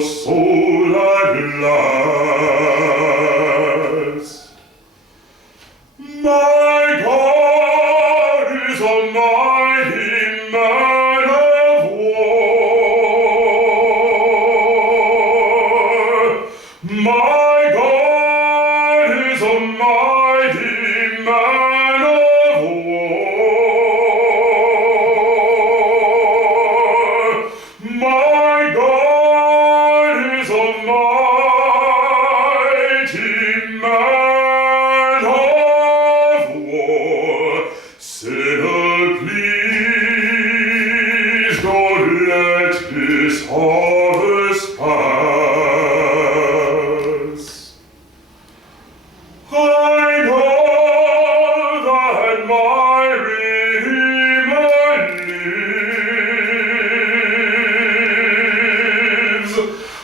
soul at last. My God is a mighty man of war. My God is a mighty man of war. My God is a mighty man of war. Sinner, please don't let this harvest pass. I know that my Redeemer lives.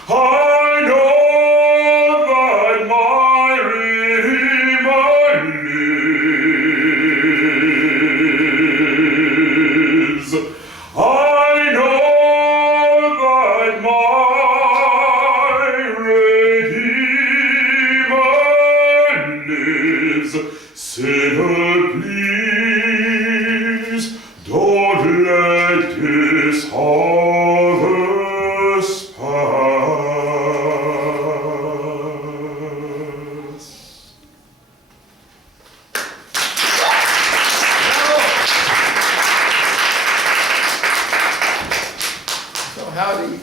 I know that my Redeemer lives. I know that my Redeemer lives. Sinner, please don't let this harvest pass. So howdy,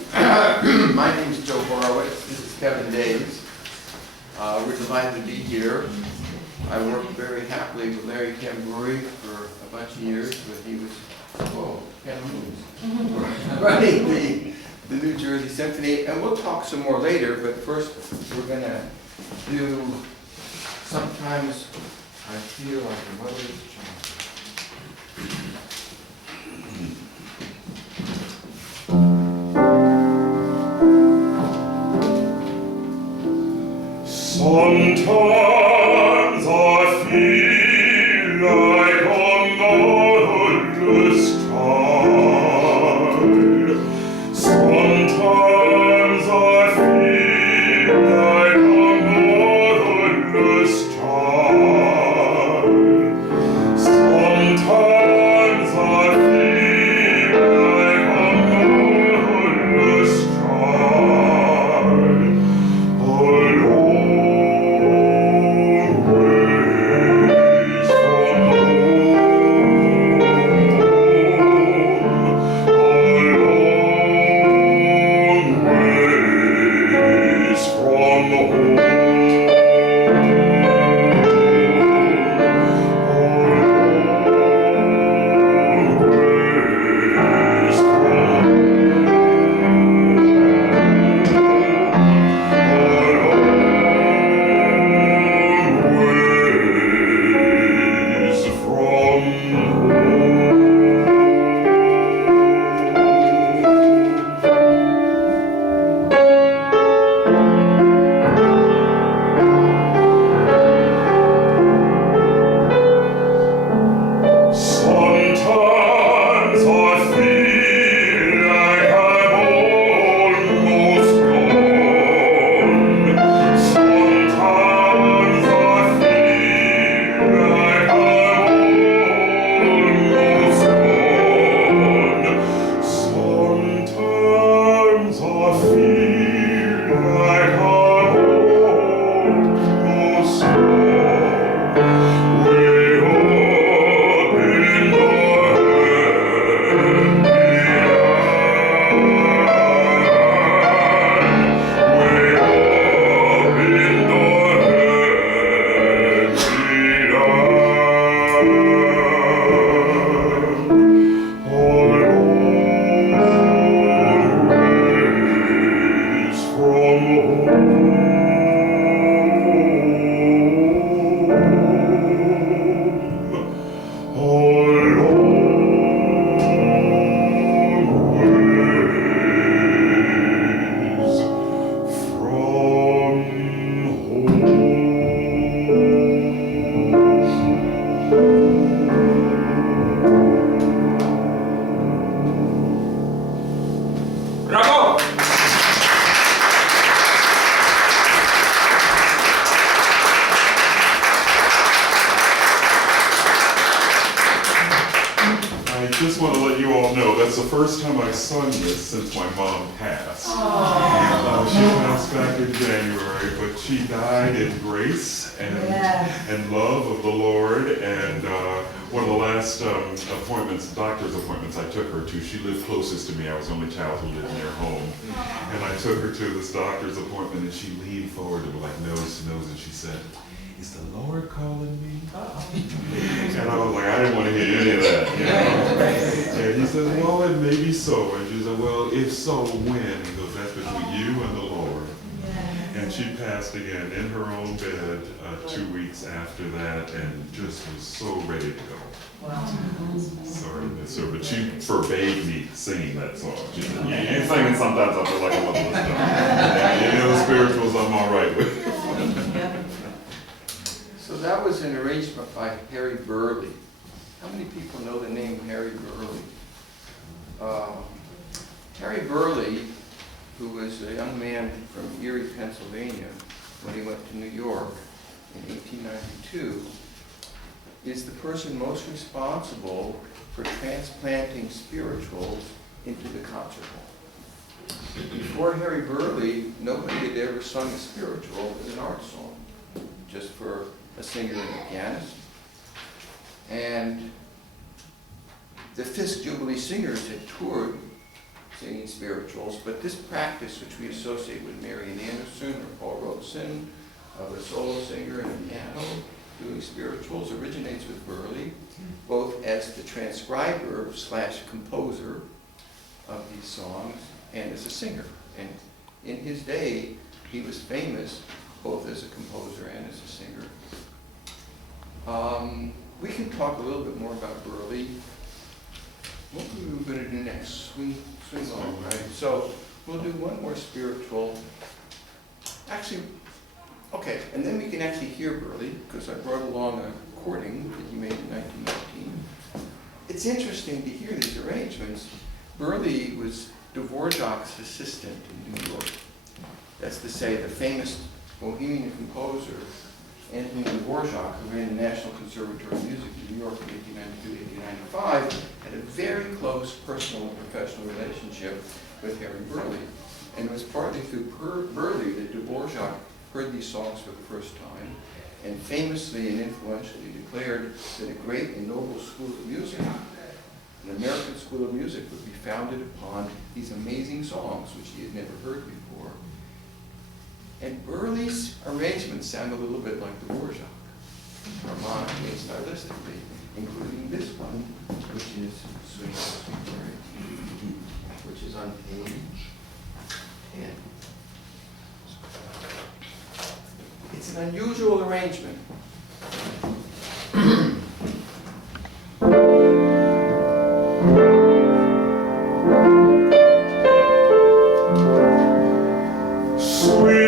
my name is Joe Horowitz, this is Kevin Davis. We're delighted to be here. I worked very happily with Larry Cambury for a bunch of years, but he was, running the New Jersey Symphony, and we'll talk some more later, but first we're gonna do Sometimes I Feel Like a Mother's Child. Sometimes I feel like a motherless child. Sometimes I feel like a motherless child. first time I've sung this since my mom passed. She passed back in January, but she died in grace and love of the Lord. And one of the last doctor's appointments I took her to, she lived closest to me. I was the only child who lived near home. And I took her to this doctor's appointment, and she leaned forward and like nose to nose, and she said, "Is the Lord calling me?" And I was like, I didn't want to hear any of that, you know. And he said, "Well, it may be so." And she said, "Well, if so, when?" He goes, "That's between you and the Lord." And she passed again in her own bed 2 weeks after that, and just was so ready to go. Wow. Sorry to miss her, but she forbade me singing that song. She said, "You ain't singing sometimes I feel like a little this time. You know, spirituals I'm all right with." So that was an arrangement by Harry Burleigh. How many people know the name Harry Burleigh? Harry Burleigh, who was a young man from Erie, Pennsylvania, when he went to New York in 1892, is the person most responsible for transplanting spirituals into the concert hall. Before Harry Burleigh, nobody had ever sung a spiritual as an art song, just for a singer and a pianist. And the Fisk Jubilee Singers had toured singing spirituals, but this practice, which we associate with Marian Anderson or Paul Robeson, of a solo singer and a piano doing spirituals, originates with Burleigh, both as the transcriber / composer of these songs and as a singer. And in his day, he was famous both as a composer and as a singer. We can talk a little bit more about Burleigh. What are we going to do next? Swing on, right? So we'll do one more spiritual. Actually, okay, and then we can actually hear Burleigh, because I brought along a recording that he made in 1919. It's interesting to hear these arrangements. Burleigh was Dvorak's assistant in New York. That's to say, the famous Bohemian composer Anthony Dvorak, who ran the National Conservatory of Music in New York in 1892-1895, had a very close personal and professional relationship with Harry Burleigh. And it was partly through Burleigh that Dvorak heard these songs for the first time, and famously and influentially declared that a great and noble school of music, an American school of music, would be founded upon these amazing songs which he had never heard before. And Burleigh's arrangements sound a little bit like Dvorak, harmonically and stylistically, including this one, which is Swing Sweet Mary, which is on page 10. It's an unusual arrangement. Sweet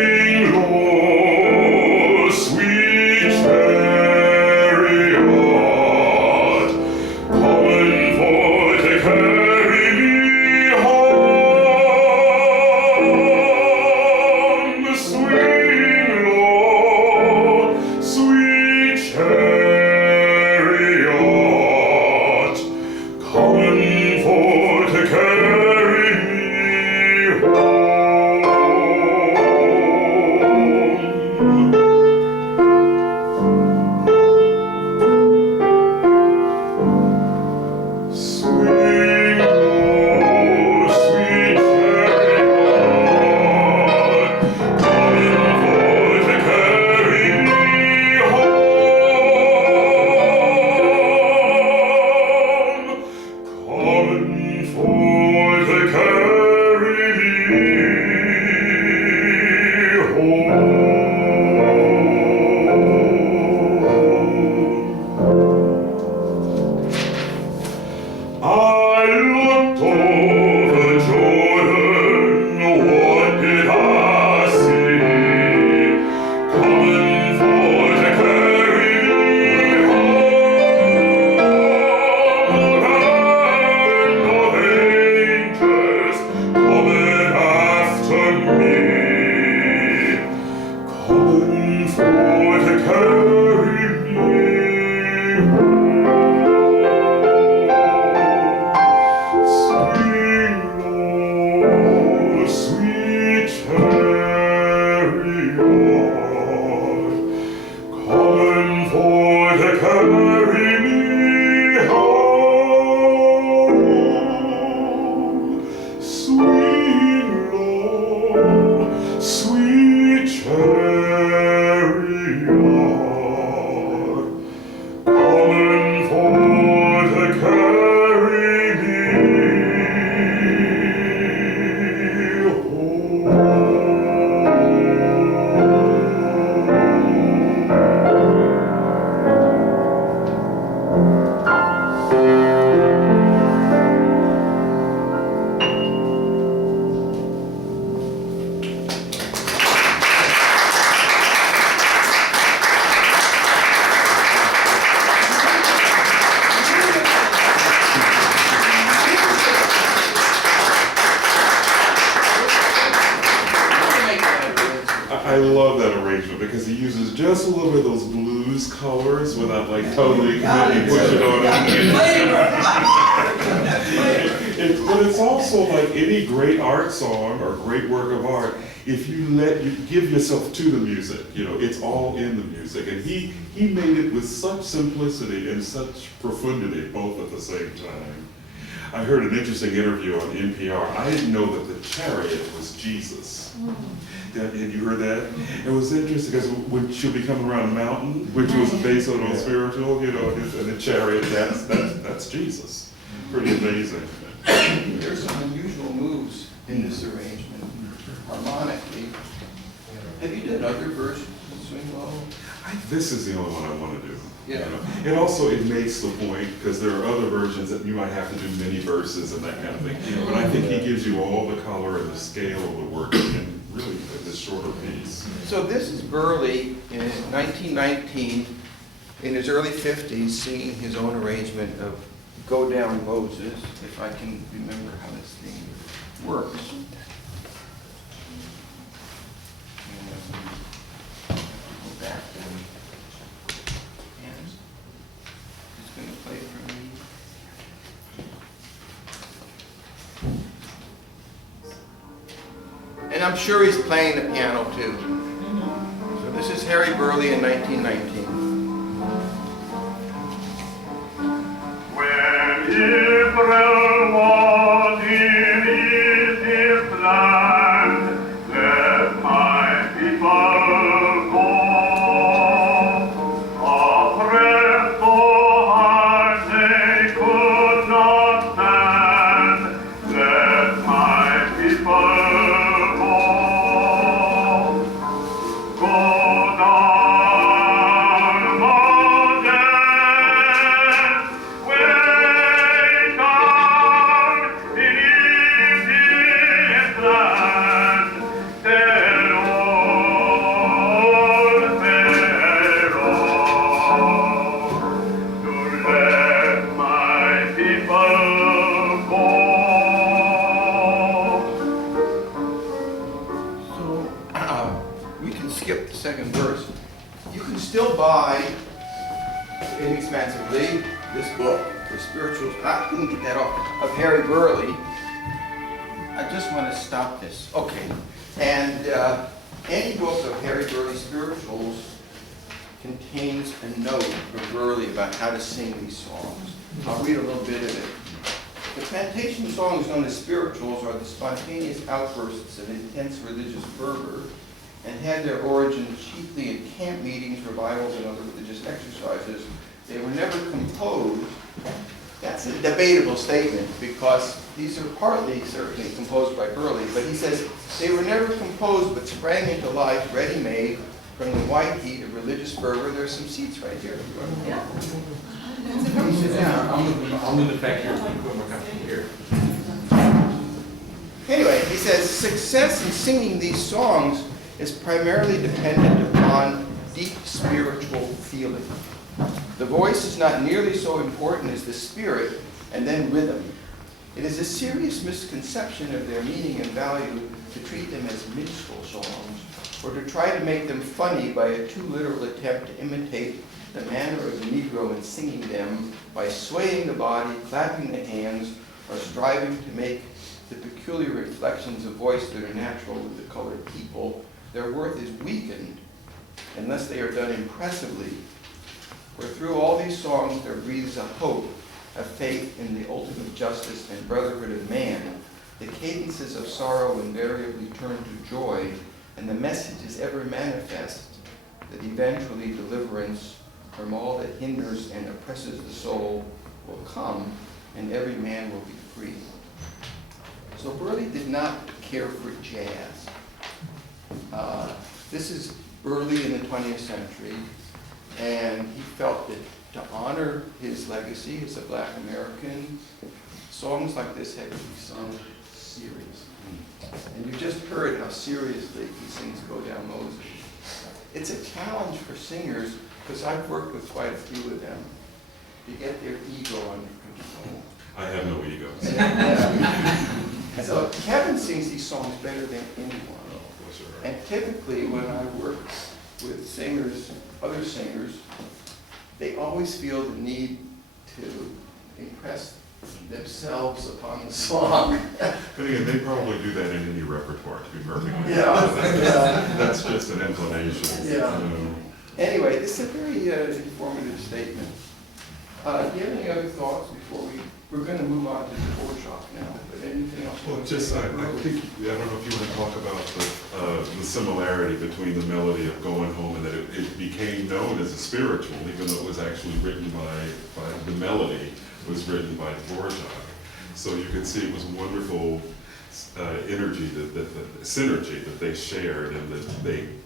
I love that arrangement because he uses just a little bit of those blues colors without like totally committing pushing on it. But it's also like any great art song or great work of art, if you give yourself to the music, it's all in the music. And he made it with such simplicity and such profundity both at the same time. I heard an interesting interview on NPR. I didn't know that the chariot was Jesus. Had you heard that? It was interesting because when she'll be coming around a mountain, which was based on spiritual, and the chariot, that's Jesus. Pretty amazing. There's some unusual moves in this arrangement, harmonically. Have you done other versions of Swing Low? This is the only one I want to do. Yeah. And also it makes the point, because there are other versions that you might have to do many verses and that kind of thing. But I think he gives you all the color and the scale of the work in really this shorter piece. So this is Burley in 1919, in his early 50s, singing his own arrangement of Go Down Moses, if I can remember how this thing works. Go back then. And he's going to play for me. And I'm sure he's playing the piano too. So this is Harry Burley in 1919. When Israel was in Egypt's land, let my people go. Oppressed so hard they could not stand, let my people still buy inexpensively this book, The Spirituals, I couldn't get that off, of Harry Burley. I just want to stop this. Okay. And any book of Harry Burley's Spirituals contains a note from Burley about how to sing these songs. I'll read a little bit of it. The plantation songs known as spirituals are the spontaneous outbursts of intense religious fervor and had their origin chiefly in camp meetings, revivals, and other religious exercises. They were never composed. That's a debatable statement because these are partly certainly composed by Burley, but he says they were never composed but sprang into life ready-made from the white heat of religious fervor. There's some seats right here. Yeah. Come sit down. I'll move the back here. Put my cup here. Anyway, he says success in singing these songs is primarily dependent upon deep spiritual feeling. The voice is not nearly so important as the spirit and then rhythm. It is a serious misconception of their meaning and value to treat them as minstrel songs or to try to make them funny by a too literal attempt to imitate the manner of the Negro in singing them by swaying the body, clapping the hands, or striving to make the peculiar inflections of voice that are natural with the colored people. Their worth is weakened unless they are done impressively, for through all these songs there breathes a hope, a faith in the ultimate justice and brotherhood of man. The cadences of sorrow invariably turn to joy, and the message is ever manifest that eventually deliverance from all that hinders and oppresses the soul will come, and every man will be free. So Burley did not care for jazz. This is early in the 20th century, and he felt that to honor his legacy as a black American, songs like this had to be sung seriously. And you just heard how seriously he sings Go Down Moses. It's a challenge for singers, because I've worked with quite a few of them, to get their ego under control. I have no ego. So Kevin sings these songs better than anyone. sure. And typically, when I work with singers, other singers, they always feel the need to impress themselves upon the song. But again, they probably do that in any repertoire, to be perfectly honest. Yeah. That's just an inclination. Yeah. You know. Anyway, this is a very informative statement. Do you have any other thoughts before we're going to move on to the Dvorak now, but anything else? you Well, want to just, say I about think, I don't know if you want to talk about the similarity between the melody of Going Home and that it became known as a spiritual, even though it was actually written by the melody was written by Dvorak. So you can see it was wonderful energy, that synergy that they shared, and that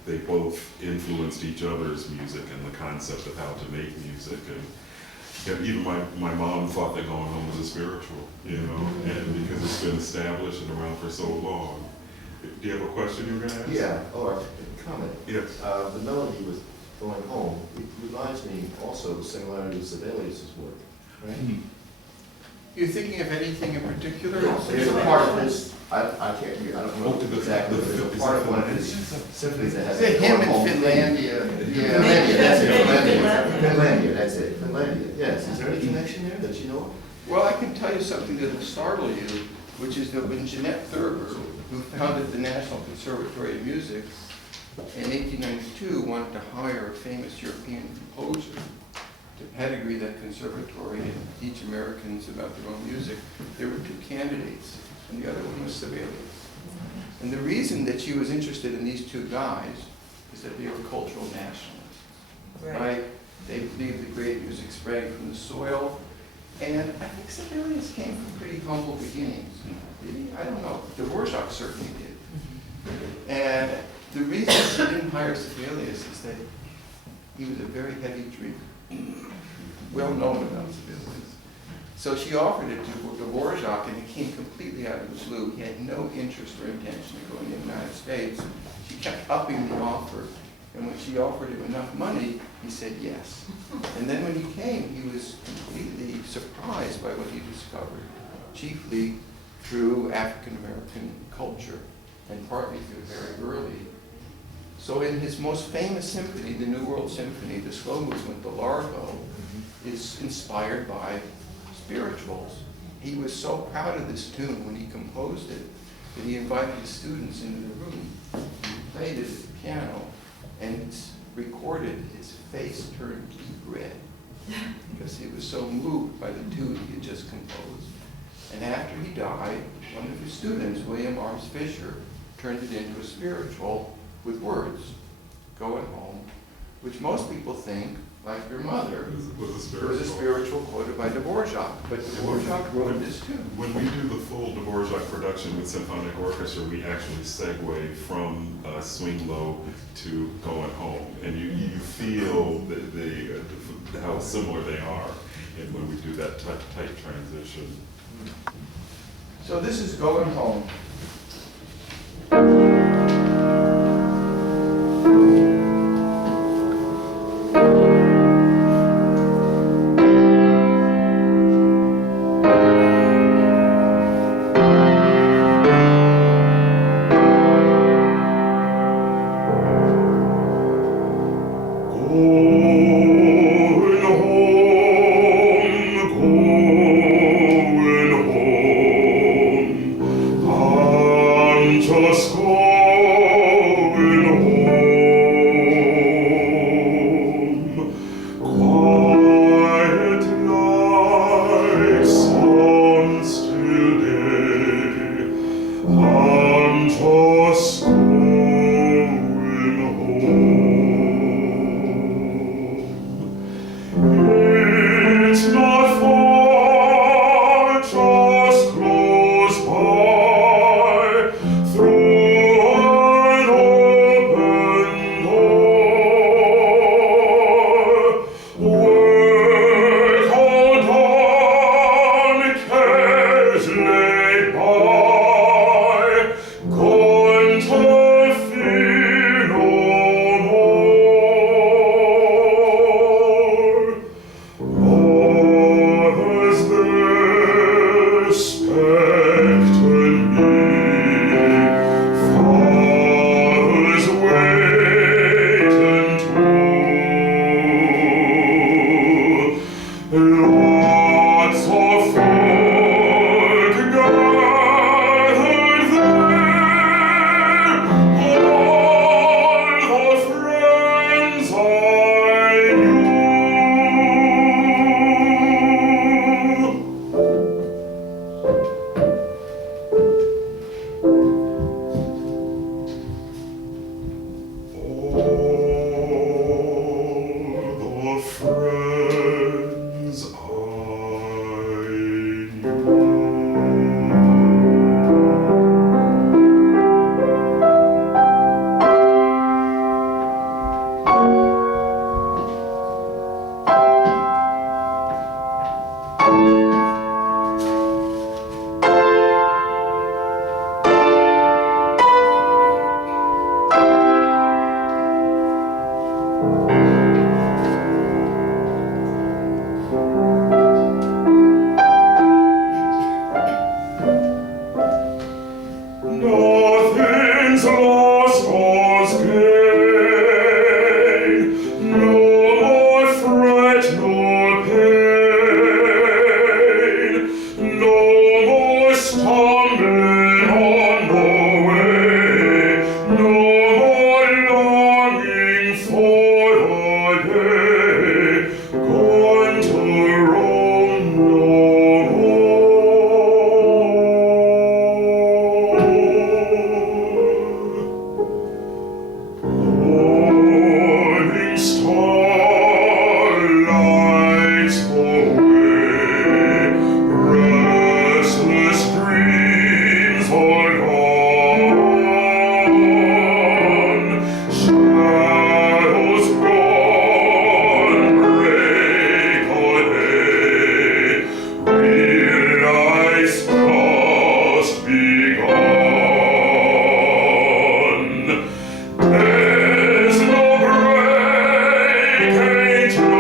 they both influenced each other's music and the concept of how to make music. And even my mom thought that Going Home was a spiritual, you know, and because it's been established and around for so long. Do you have a question you were going to ask? Yeah, or a comment. Yes. The melody with Going Home, it reminds me also of the similarity with Sibelius's work, right? You're thinking of anything in particular? There's a part of this, I can't, I don't know Oh, the- exactly, but there's a part of one of his symphonies that has. Is it him in Going Home. Finlandia? Finlandia, that's it, Finlandia, that's it, Finlandia, yes. Is there any connection there that you know of? Well, I can tell you something that will startle you, which is that when Jeanette Thurber, who founded the National Conservatory of Music, in 1892 wanted to hire a famous European composer to pedigree that conservatory and teach Americans about their own music, there were two candidates, and the other one was Sibelius. And the reason that she was interested in these two guys is that they were cultural nationalists, right? They believed the great music sprang from the soil, and I think Sibelius came from pretty humble beginnings. Did he? I don't know. Dvorak certainly did. And the reason she didn't hire Sibelius is that he was a very heavy drinker, well known about Sibelius. So she offered it to Dvorak, and it came completely out of the blue. He had no interest or intention of going to the United States. She kept upping the offer, and when she offered him enough money, he said yes. And then when he came, he was completely surprised by what he discovered, chiefly through African American culture, and partly through very early. So in his most famous symphony, the New World Symphony, the slow movement, the Largo, is inspired by spirituals. He was so proud of this tune when he composed it that he invited his students into the room. He played it at the piano, and it's recorded. His face turned deep red because he was so moved by the tune he had just composed. And after he died, one of his students, William Arms Fisher, turned it into a spiritual with words, Going Home, which most people think, like your mother, Was a was a spiritual quoted by Dvorak, but Dvorak wrote this too. When we do the full Dvorak production with symphonic orchestra, we actually segue from Swing Low to Going Home, and you feel how similar they are when we do that tight transition. So this is Going Home. Just close by through Nothing's lost, all's gain. No more fret nor pain. No more stumbling on the way. No more longing for a day. Going to roam no morning star lights the way, restless dreams are gone, shadows gone, break a day, real life's just begun. There's no break, ain't no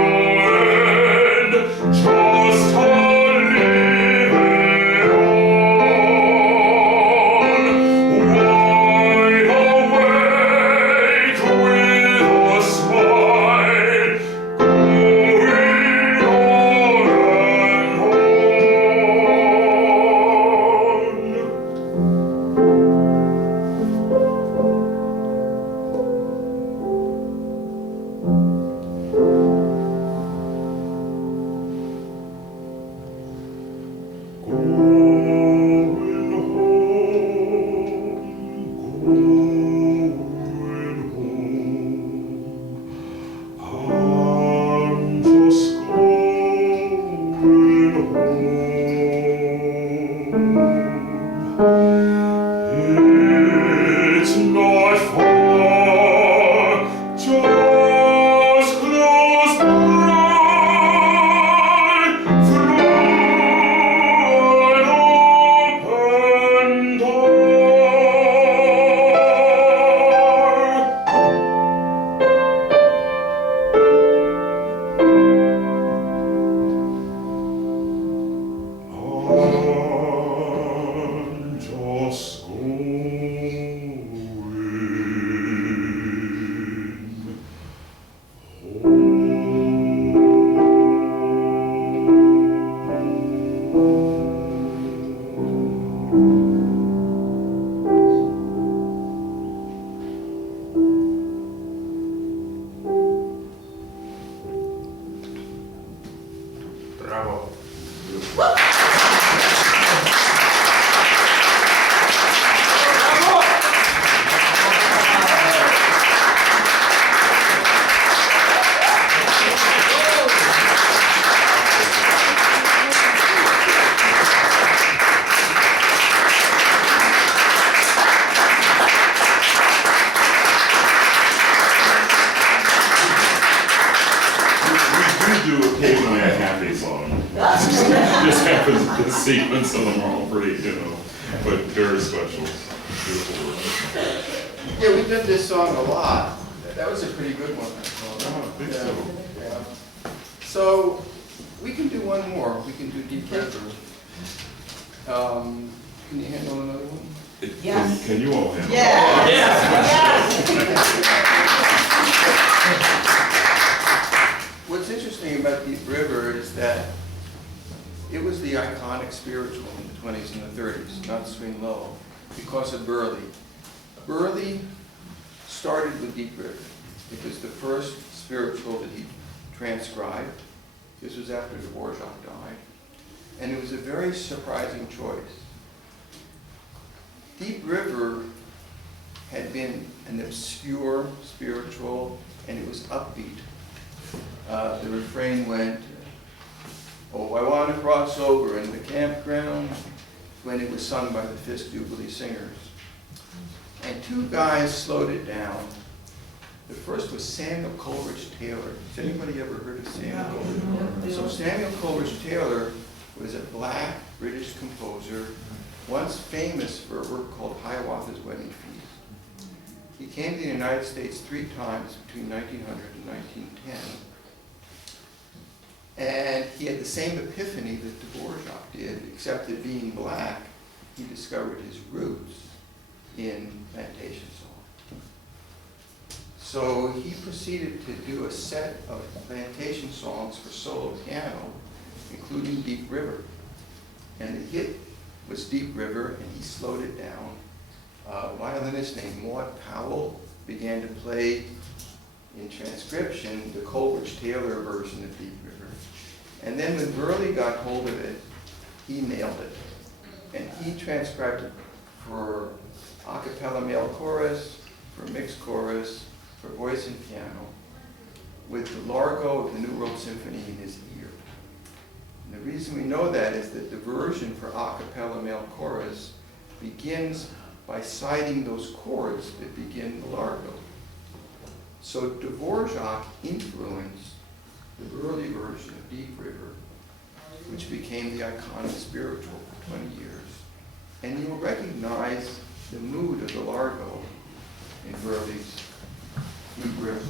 end, just a living on. Wide awake with a smile, going on and on. I'm just going home. It's not far, just close by, through an open I'm just Bravo. We do occasionally a happy song. Just happens this sequence of them all pretty, but very special. Beautiful work. Yeah, we've done this song a lot. That was a pretty good one. I think so. Yeah. So we can do one more. We can do Deep River. Can you handle another one? Yes. Can you all handle it? What's interesting about Deep River is that it was the iconic spiritual in the 20s and the 30s, not Swing Low, because of Burley. Burley started with Deep River. It was the first spiritual that he transcribed. This was after Dvorak died. And it was a very surprising choice. Deep River had been an obscure spiritual, and it was upbeat. The refrain went, "Oh, I want to cross over in the campground," when it was sung by the Fisk Jubilee Singers. And two guys slowed it down. The first was Samuel Coleridge Taylor. Has anybody ever heard of Samuel Coleridge? So Samuel Coleridge Taylor was a black British composer, once famous for a work called Hiawatha's Wedding Feast. He came to the United States 3 times between 1900 and 1910. And he had the same epiphany that Dvorak did, except that being black, he discovered his roots. in plantation song. So he proceeded to do a set of plantation songs for solo piano, including Deep River. And the hit was Deep River, and he slowed it down. A violinist named Maud Powell began to play in transcription the Coleridge-Taylor version of Deep River. And then when Burley got hold of it, he nailed it. And he transcribed it for a cappella male chorus, for mixed chorus, for voice and piano, with the Largo of the New World Symphony in his ear. And the reason we know that is that the version for a cappella male chorus begins by citing those chords that begin the Largo. So Dvorak influenced the Burley version of Deep River, which became the iconic spiritual for 20 years. And you'll recognize the mood of the Largo in Burley's Deep River.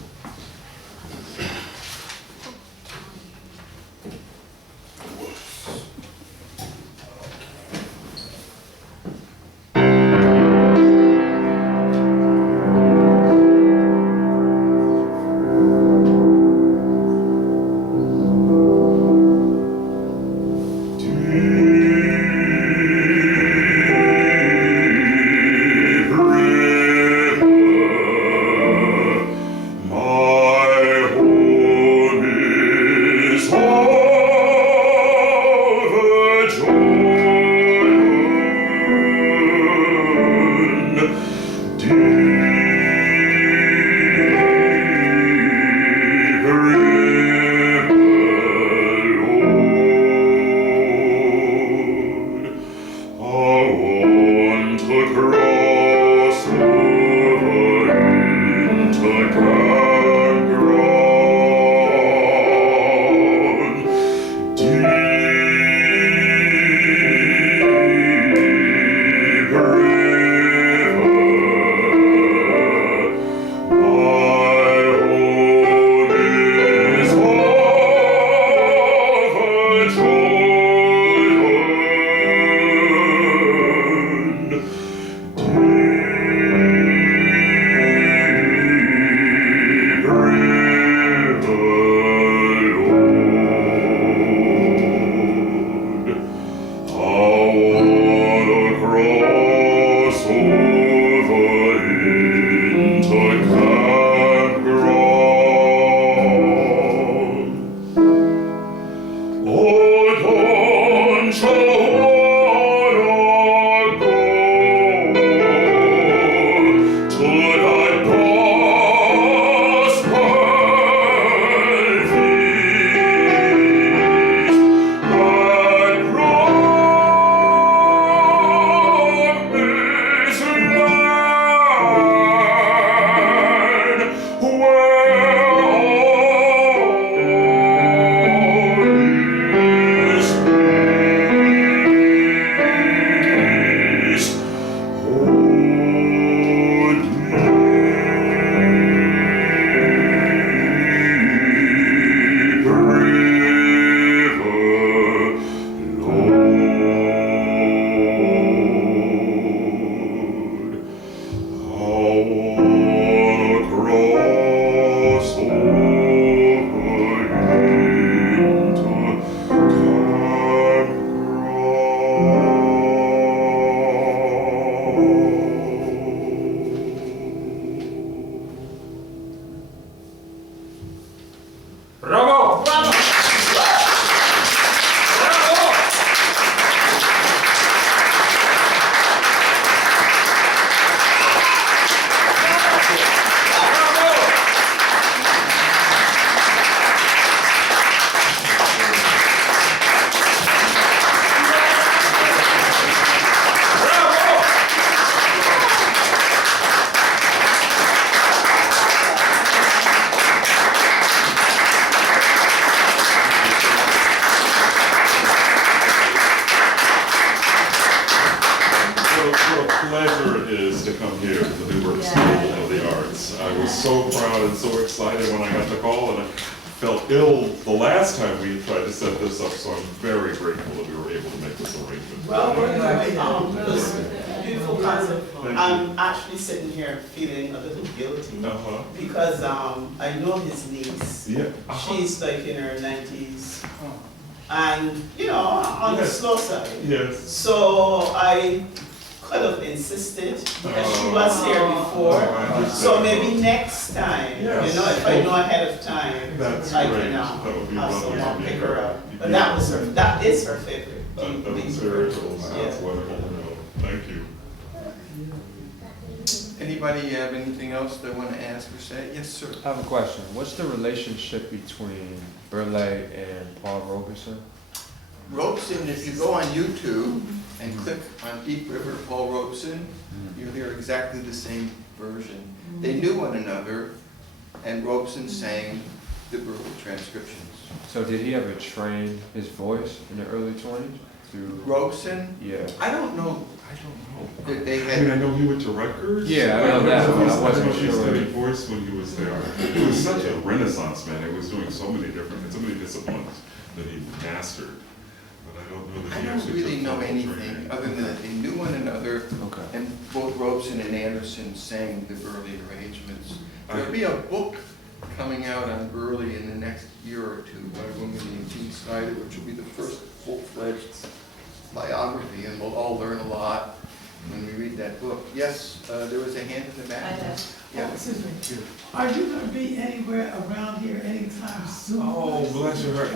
Pleasure it is to come here to the Newburgh School of the Arts. I was so proud and so excited when I got the call, and I felt ill the last time we tried to set this up, so I'm very grateful that we were able to make this arrangement. Well, listen, I'm actually sitting here feeling a little guilty Uh-huh. because I know his niece. Yeah. She's like in her 90s. And, you know, on the Yes. slow side. Yes. So I could have insisted because she was here Oh, before. I understand. So maybe next time, you Yes. know, if I know ahead of time, That's I great. can That would be have lovely. someone pick her up. You But that is her favorite. Those spirituals, Yeah. that's wonderful to know. Thank you. Anybody have anything else they want to ask or say? Yes, sir. I have a question. What's the relationship between Burleigh and Paul Robeson? Robeson, if you go on YouTube and click on Deep River Paul Robeson, you'll hear exactly the same version. They knew one another, and Robeson sang the Burleigh transcriptions. So did he ever train his voice in the early 20s? Robeson, Yeah. I don't know that they I mean, I had, know he went to Rutgers. Yeah, I know that, but I wasn't know he sure. studied voice when he was there. He was such a renaissance man. He was doing so many disciplines that he mastered. But I don't know that I he don't actually really took know formal anything training. other than that they knew one another, Okay. and both Robeson and Anderson sang the Burleigh arrangements. There'll be a book coming out on Burleigh in the next year or two by a woman named Jean Snyder, which will be the first full-fledged biography, and we'll all learn a lot when we read that book. Yes, there was a hand in the back. Yeah. Excuse me, are you gonna be anywhere around here anytime soon? Oh, bless your heart.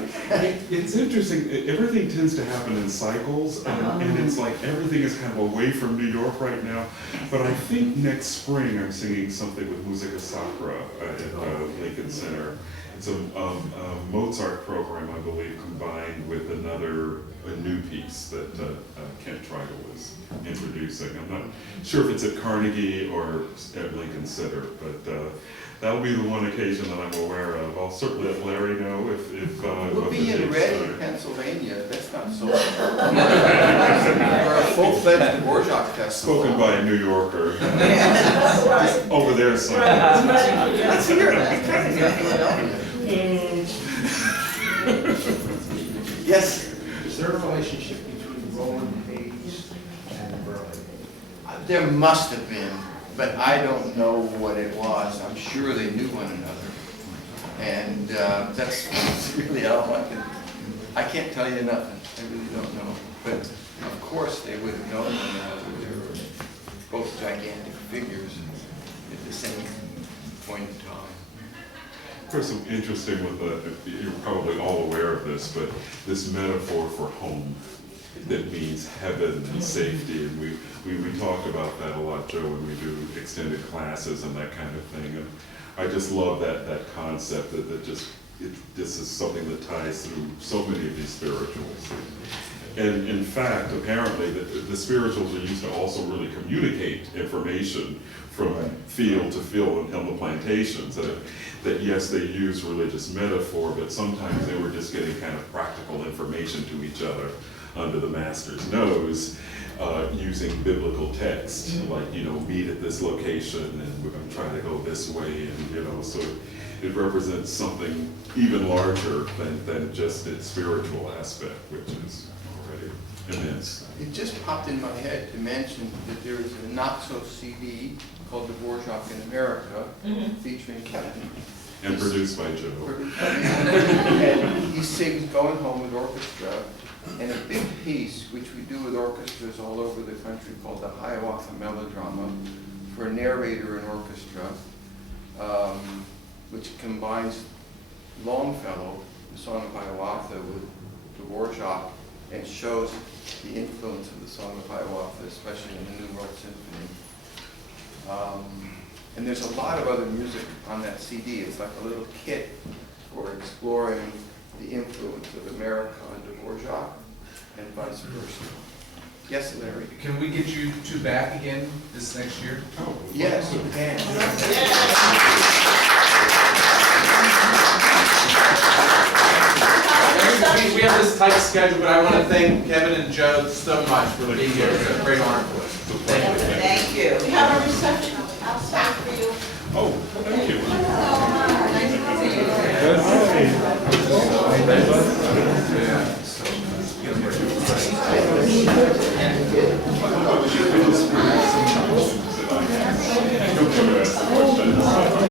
It's interesting, everything tends to happen in cycles, and it's like everything is kind of away from New York right now. But I think next spring I'm singing something with Musica Sacra at Lincoln Center. It's a Mozart program, I believe, combined with a new piece that Kent Trigel is introducing. I'm not sure if it's at Carnegie or at Lincoln Center, but that'll be the one occasion that I'm aware of. I'll certainly let Larry know if We'll be in dates Reading, are. Pennsylvania, that's not so far. For a full-fledged Dvorak festival. Spoken by a New Yorker. Over there somewhere. That's here, that's kind of near Philadelphia. Yes, Is there a relationship between Roland Hayes and Burleigh? there must have been, but I don't know what it was. I'm sure they knew one another. And that's really all I can't tell you nothing. I really don't know. But of course they would have known one another. They were both gigantic figures at the same point in time. Of course, it's interesting with you're probably all aware of this, but this metaphor for home that means heaven and safety, and we talk about that a lot, Joe, when we do extended classes and that kind of thing. And I just love that concept that this is something that ties through so many of these spirituals. And in fact, apparently, the spirituals are used to also really communicate information from field to field on the plantations. That yes, they use religious metaphor, but sometimes they were just getting kind of practical information to each other under the master's nose, using biblical text, like, meet at this location and we're going to try to go this way, and so it represents something even larger than just its spiritual aspect, which is already immense. It just popped in my head to mention that there is a not-so CD called Dvorak in America, featuring Kevin. And produced by Joe. And he sings Going Home with Orchestra, and a big piece, which we do with orchestras all over the country, called the Hiawatha Melodrama, for a narrator and orchestra, which combines Longfellow, the Song of Hiawatha, with Dvorak, and shows the influence of the Song of Hiawatha, especially in the New World Symphony. And there's a lot of other music on that CD. It's like a little kit for exploring the influence of America on Dvorak and vice versa. Yes, Larry? Can we get you two back again this next year? Oh, Yes, you can. We have this tight schedule, but I want to thank Kevin and Joe so much for being here. It's a great honor for us. Thank you. Thank you. We have a reception outside for you. Oh, thank you. Good. Ambassador.